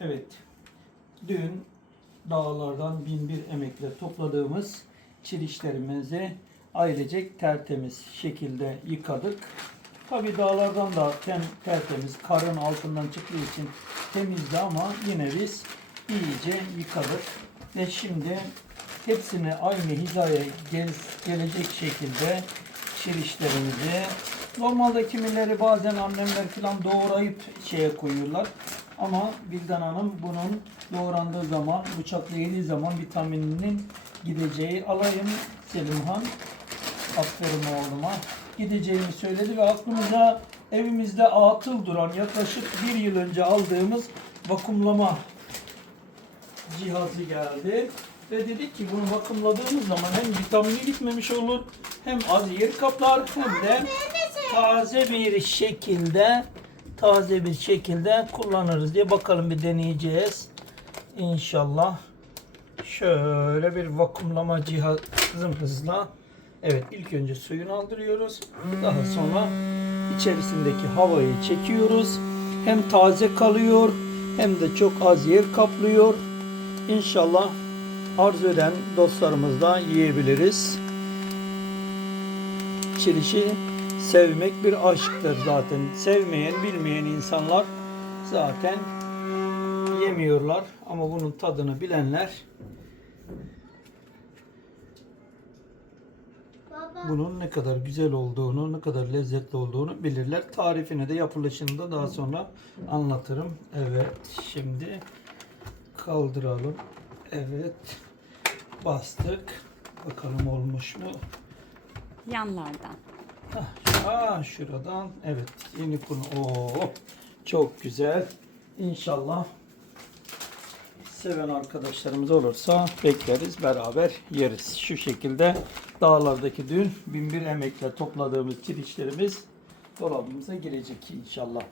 Evet, dün dağlardan bin bir emekle topladığımız kirişlerimizi ailecek tertemiz şekilde yıkadık. Tabi dağlardan da tertemiz, karın altından çıktığı için temizdi ama yine biz iyice yıkadık. Ve şimdi hepsini aynı hizaya gelecek şekilde kirişlerimizi, normalde kimileri bazen annemler falan doğrayıp şeye koyuyorlar. Ama Bildan Hanım bunun doğrandığı zaman, bıçakla yediği zaman vitamininin gideceği, alayım Selimhan, aferin oğluma, gideceğini söyledi ve aklımıza evimizde atıl duran yaklaşık bir yıl önce aldığımız vakumlama cihazı geldi. Ve dedik ki bunu vakumladığımız zaman hem vitamini gitmemiş olur, hem az yer kaplar, hem de taze bir şekilde kullanırız diye bakalım, bir deneyeceğiz. İnşallah. Şöyle bir vakumlama cihazımızla, evet, ilk önce suyunu aldırıyoruz. Daha sonra içerisindeki havayı çekiyoruz. Hem taze kalıyor hem de çok az yer kaplıyor. İnşallah arzu eden dostlarımız da yiyebiliriz. Kirişi sevmek bir aşktır zaten. Sevmeyen, bilmeyen insanlar zaten yemiyorlar. Ama bunun tadını bilenler bunun ne kadar güzel olduğunu, ne kadar lezzetli olduğunu bilirler. Tarifini de, yapılışını da daha sonra anlatırım. Evet, şimdi kaldıralım. Evet, bastık. Bakalım olmuş mu? Yanlardan. Şuradan. Evet, yeni konu. Çok güzel. İnşallah seven arkadaşlarımız olursa bekleriz, beraber yeriz. Şu şekilde dağlardaki dün bin bir emekle topladığımız kirişlerimiz dolabımıza girecek inşallah.